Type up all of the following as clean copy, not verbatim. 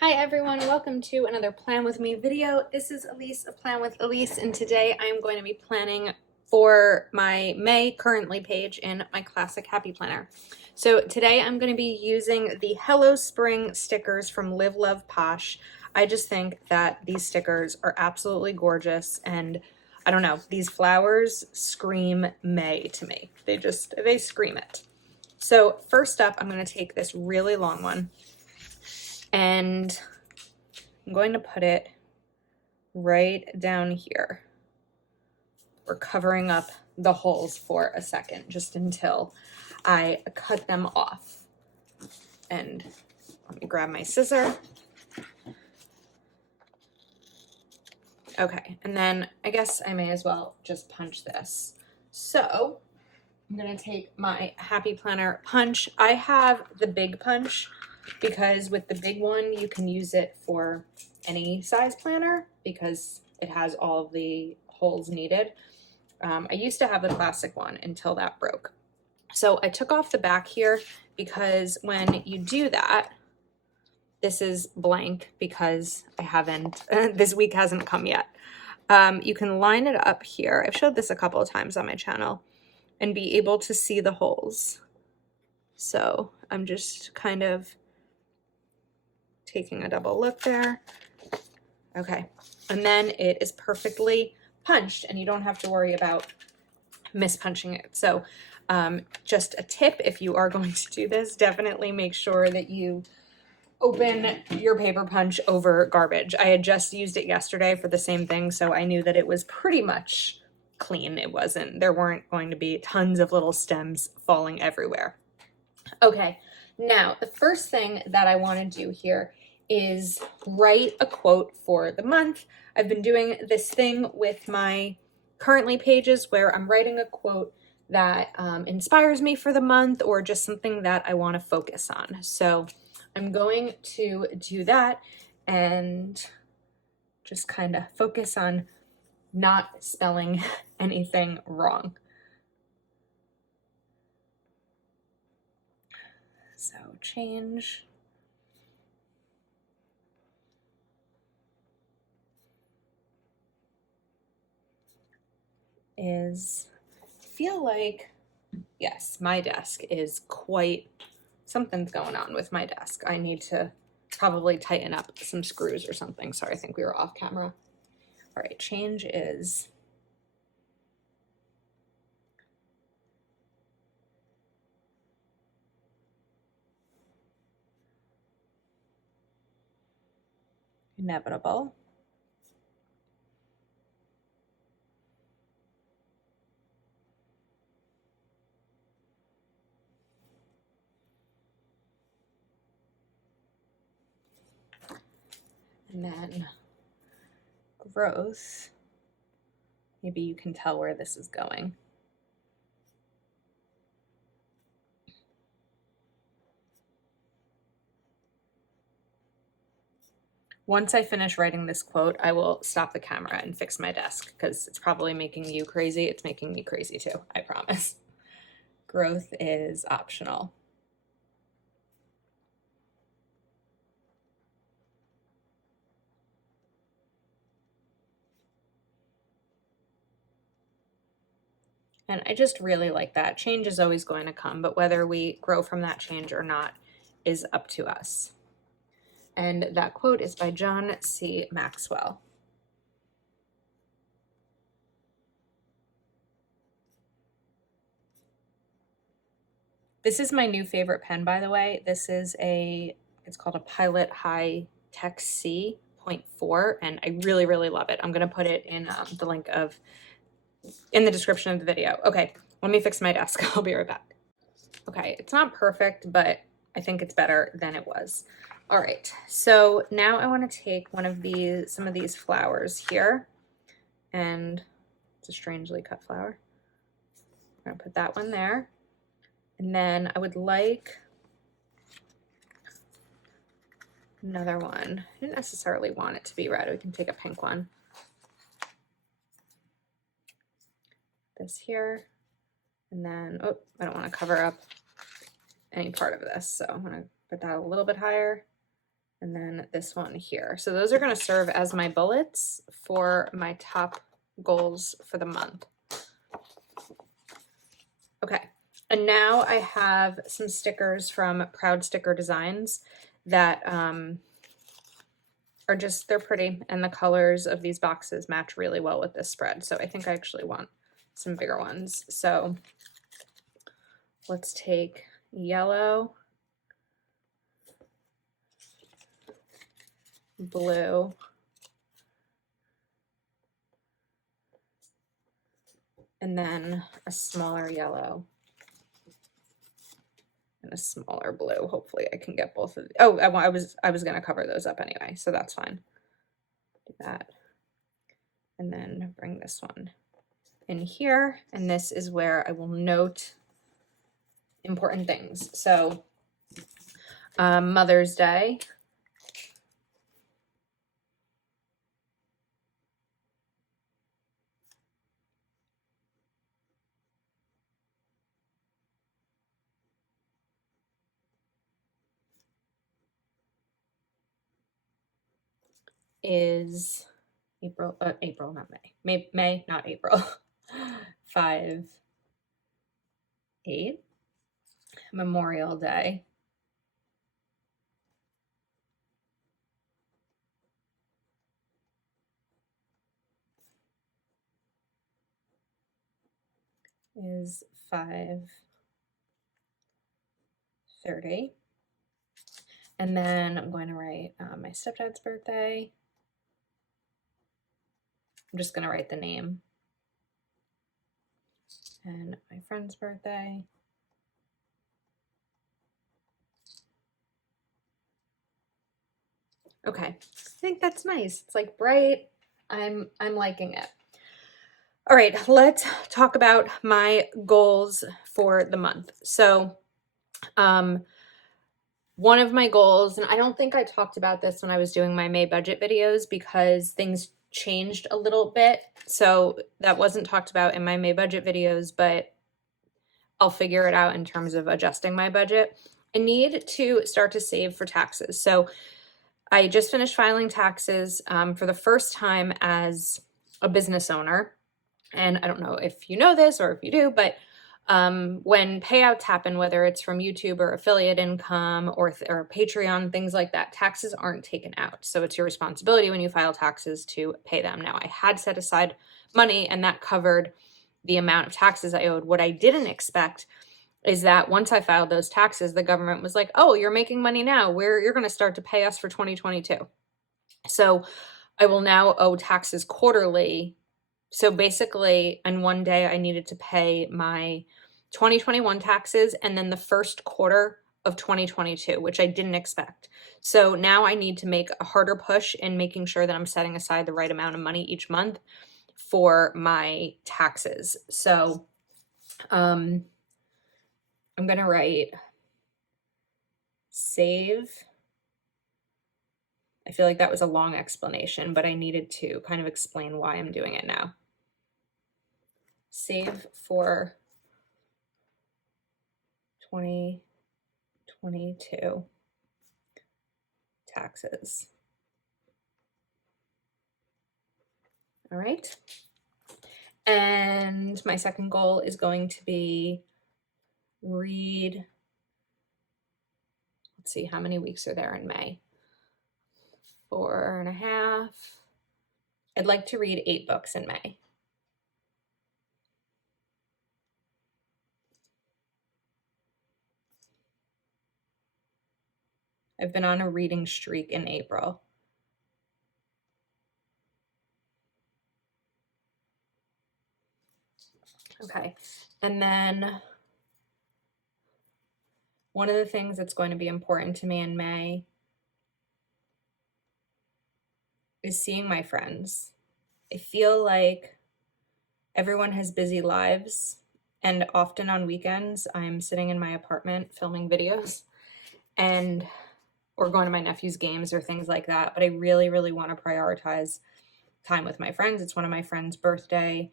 Hi everyone, welcome to another Plan With Me video. This is Elise of Plan With Elise, and today I'm going to be planning for my May currently page in my Classic Happy Planner. So today I'm going to be using the Hello Spring stickers from Live Love Posh. I just think that these stickers are absolutely gorgeous, and I don't know, these flowers scream May to me. They scream it. So first up, I'm going to take this really long one, and I'm going to put it right down here. We're covering up the holes for a second, just until I cut them off. And let me grab my scissor. Okay, and then I guess I may as well just punch this. So I'm gonna take my Happy Planner punch. I have the big punch because with the big one, you can use it for any size planner because it has all the holes needed. I used to have the classic one until that broke. So I took off the back here because when you do that, this is blank because I haven't, this week hasn't come yet. You can line it up here. I've showed this a couple of times on my channel and be able to see the holes. So I'm just kind of taking a double look there. Okay, and then it is perfectly punched and you don't have to worry about mispunching it. So just a tip, if you are going to do this, definitely make sure that you open your paper punch over garbage. I had just used it yesterday for the same thing, so I knew that it was pretty much clean. There weren't going to be tons of little stems falling everywhere. Okay, now the first thing that I want to do here is write a quote for the month. I've been doing this thing with my currently pages where I'm writing a quote that inspires me for the month or just something that I want to focus on. So I'm going to do that and just kind of focus on not spelling anything wrong. So change is, I feel like, yes, my desk is something's going on with my desk. I need to probably tighten up some screws or something. Sorry, I think we were off camera. All right, change is inevitable. And then growth, maybe you can tell where this is going. Once I finish writing this quote, I will stop the camera and fix my desk because it's probably making you crazy. It's making me crazy too, I promise. Growth is optional. And I just really like that. Change is always going to come, but whether we grow from that change or not is up to us. And that quote is by John C. Maxwell. This is my new favorite pen, by the way. This is it's called a Pilot High Tech C 0.4, and I really, really love it. I'm gonna put it in the link in the description of the video. Okay, let me fix my desk. I'll be right back. Okay, it's not perfect, but I think it's better than it was. All right, so now I want to take some of these flowers here, and it's a strangely cut flower. I'm gonna put that one there. And then I would like another one. I didn't necessarily want it to be red. We can take a pink one. This here. And then, oh, I don't want to cover up any part of this. So I'm going to put that a little bit higher. and then this one here. So those are going to serve as my bullets for my top goals for the month. Okay, and now I have some stickers from Proud Sticker Designs that are just, they're pretty, and the colors of these boxes match really well with this spread. So I think I actually want some bigger ones. So let's take yellow, blue, and then a smaller yellow and a smaller blue. Hopefully I can get both of the, oh, I was going to cover those up anyway, so that's fine. Do that. And then bring this one in here, and this is where I will note important things. So Mother's Day. Is April, not May, not April. 5/8. Memorial Day. Is 5/30. And then I'm going to write my stepdad's birthday. I'm just going to write the name. And my friend's birthday. Okay, I think that's nice. It's like bright. I'm liking it. All right, let's talk about my goals for the month. So, one of my goals, and I don't think I talked about this when I was doing my May budget videos because things changed a little bit. So that wasn't talked about in my May budget videos, but I'll figure it out in terms of adjusting my budget. I need to start to save for taxes. So I just finished filing taxes for the first time as a business owner. And I don't know if you know this or if you do, but when payouts happen, whether it's from YouTube or affiliate income or Patreon, things like that, taxes aren't taken out. So it's your responsibility when you file taxes to pay them. Now, I had set aside money and that covered the amount of taxes I owed. What I didn't expect is that once I filed those taxes, the government was like, oh, you're making money now. You're going to start to pay us for 2022. So I will now owe taxes quarterly. So basically, in one day, I needed to pay my 2021 taxes and then the first quarter of 2022, which I didn't expect. So now I need to make a harder push in making sure that I'm setting aside the right amount of money each month for my taxes. So I'm going to write save. I feel like that was a long explanation, but I needed to kind of explain why I'm doing it now. Save for 2022 taxes. All right. And my second goal is going to be read, let's see, how many weeks are there in May? 4.5. I'd like to read 8 books in May. I've been on a reading streak in April. Okay, and then one of the things that's going to be important to me in May is seeing my friends. I feel like everyone has busy lives, and often on weekends, I'm sitting in my apartment filming videos or going to my nephew's games or things like that. But I really, really want to prioritize time with my friends. It's one of my friend's birthday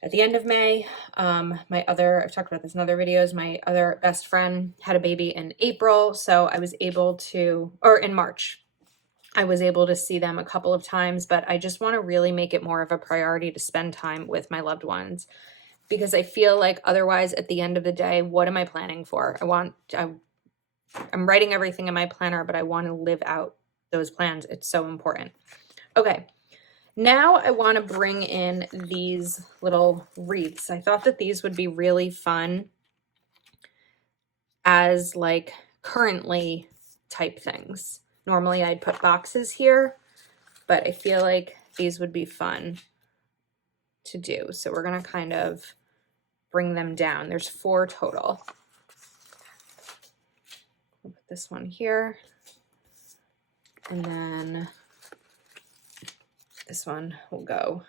At the end of May, I've talked about this in other videos, my other best friend had a baby in April, so I was able to, or in March, I was able to see them a couple of times, but I just want to really make it more of a priority to spend time with my loved ones, because I feel like otherwise at the end of the day, what am I planning for? I'm writing everything in my planner, but I want to live out those plans. It's so important. Okay. Now I want to bring in these little wreaths. I thought that these would be really fun as like currently type things. Normally I'd put boxes here, but I feel like these would be fun to do. So we're going to kind of bring them down. There's 4 total. I'll put this one here. And then this one will go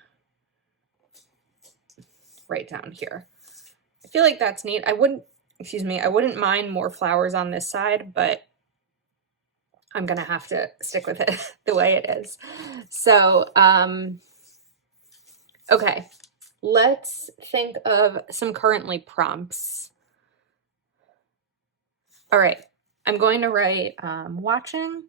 right down here. I feel like that's neat. I wouldn't mind more flowers on this side, but I'm gonna have to stick with it the way it is. So, okay, let's think of some currently prompts. All right, I'm going to write watching.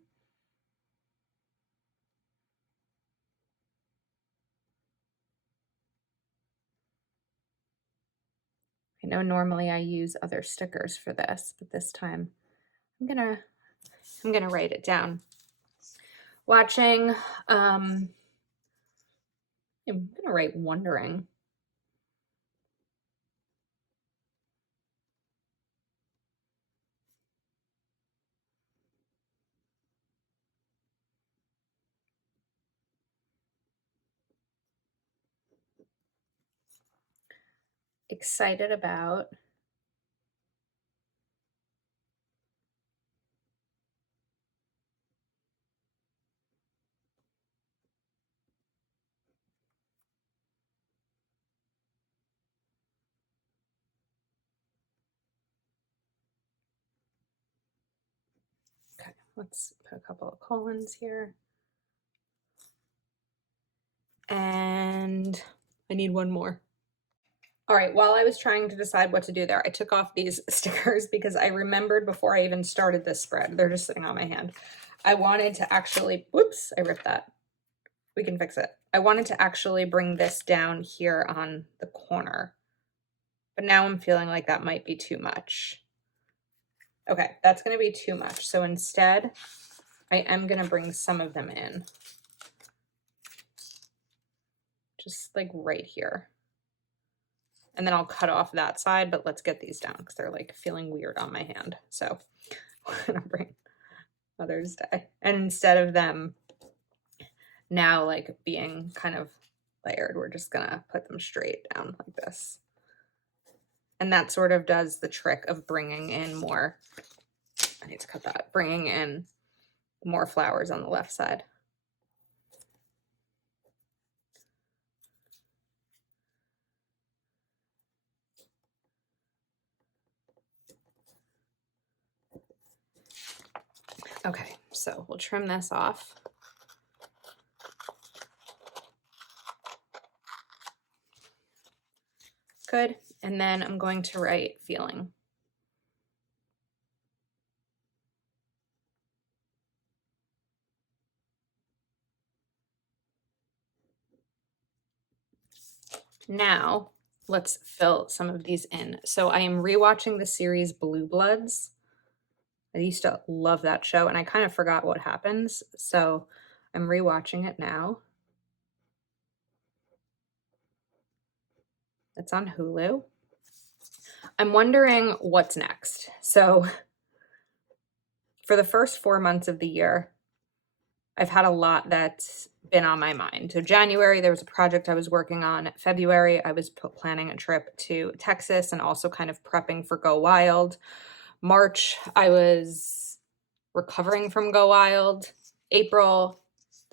I know normally I use other stickers for this, but this time I'm gonna write it down. Watching, I'm gonna write wondering. Excited about. Okay, let's put a couple of colons here. And I need one more. All right, while I was trying to decide what to do there, I took off these stickers because I remembered before I even started this spread. They're just sitting on my hand. I wanted to actually, whoops, I ripped that. We can fix it. I wanted to actually bring this down here on the corner, but now I'm feeling like that might be too much. Okay, that's gonna be too much. So instead, I am gonna bring some of them in. Just like right here. And then I'll cut off that side, but let's get these down because they're like feeling weird on my hand. So I'm gonna bring Mother's Day. And instead of them now like being kind of layered, we're just gonna put them straight down like this. And that sort of does the trick of bringing in more, I need to cut that, bringing in more flowers on the left side. Okay, so we'll trim this off. Good, and then I'm going to write feeling. Now, let's fill some of these in. So I am rewatching the series Blue Bloods. I used to love that show and I kind of forgot what happens. So I'm rewatching it now. It's on Hulu. I'm wondering what's next. So for the first 4 months of the year, I've had a lot that's been on my mind. So January, there was a project I was working on. February, I was planning a trip to Texas and also kind of prepping for Go Wild. March, I was recovering from Go Wild. April,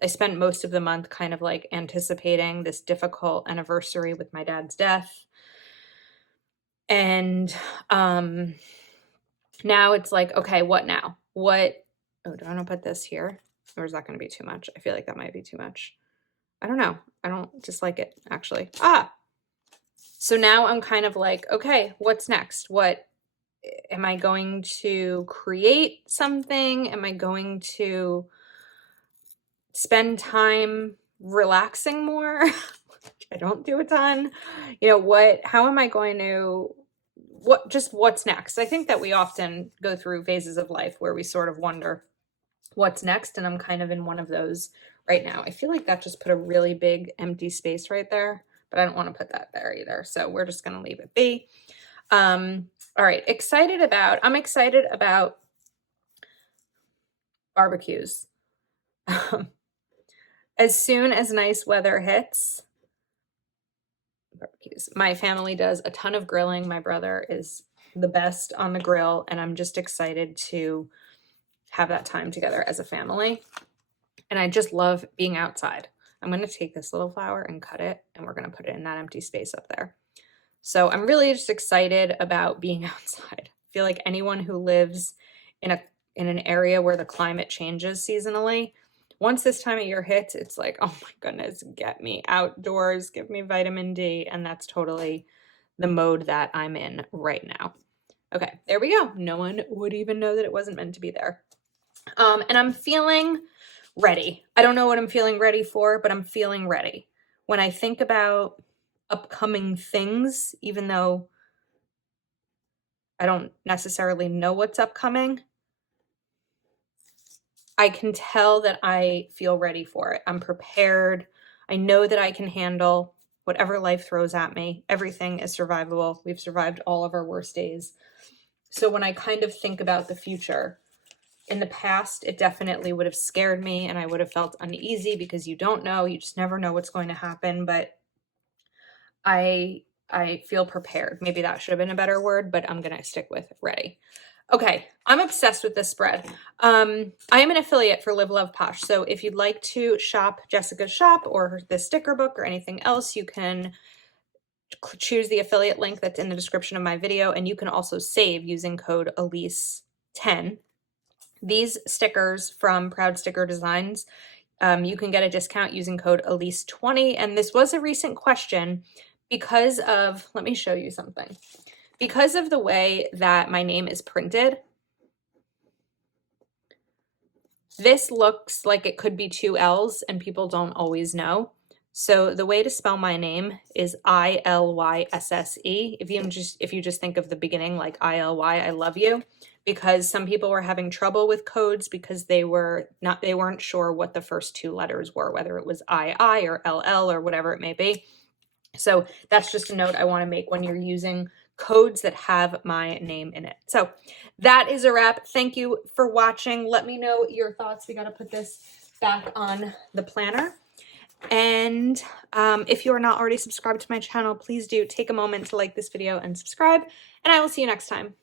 I spent most of the month kind of like anticipating this difficult anniversary with my dad's death. And now it's like, okay, what now? What, oh, do I want to put this here? Or is that going to be too much? I feel like that might be too much. I don't know. I don't dislike it, actually. Ah! So now I'm kind of like, okay, what's next? What am I going to create something? Am I going to spend time relaxing more? I don't do a ton. You know, how am I going to, what's next? I think that we often go through phases of life where we sort of wonder what's next. And I'm kind of in one of those right now. I feel like that just put a really big empty space right there, but I don't want to put that there either. So we're just going to leave it be. All right. I'm excited about barbecues. As soon as nice weather hits, barbecues. My family does a ton of grilling. My brother is the best on the grill, and I'm just excited to have that time together as a family. And I just love being outside. I'm going to take this little flower and cut it, and we're going to put it in that empty space up there. So I'm really just excited about being outside. I feel like anyone who lives in an area where the climate changes seasonally, once this time of year hits, it's like, oh my goodness, get me outdoors, give me vitamin D. And that's totally the mode that I'm in right now. Okay, there we go. No one would even know that it wasn't meant to be there. And I'm feeling ready. I don't know what I'm feeling ready for, but I'm feeling ready. When I think about upcoming things, even though I don't necessarily know what's upcoming, I can tell that I feel ready for it. I'm prepared. I know that I can handle whatever life throws at me. Everything is survivable. We've survived all of our worst days. So when I kind of think about the future, in the past, it definitely would have scared me and I would have felt uneasy because you don't know, you just never know what's going to happen. But I feel prepared. Maybe that should have been a better word, but I'm going to stick with ready. Okay, I'm obsessed with this spread. I am an affiliate for Live Love Posh. So if you'd like to shop Jessica's shop or the sticker book or anything else, you can choose the affiliate link that's in the description of my video. And you can also save using code Elise10. These stickers from Proud Sticker Designs, you can get a discount using code Elise20. And this was a recent question because of, let me show you something. Because of the way that my name is printed, this looks like it could be two L's and people don't always know. So the way to spell my name is I-L-Y-S-S-E. If you just think of the beginning like I-L-Y, I love you, because some people were having trouble with codes because they weren't sure what the first two letters were, whether it was I or LL or whatever it may be. So that's just a note I want to make when you're using codes that have my name in it. So that is a wrap. Thank you for watching. Let me know your thoughts. We got to put this back on the planner. And if you are not already subscribed to my channel, please do take a moment to like this video and subscribe. And I will see you next time.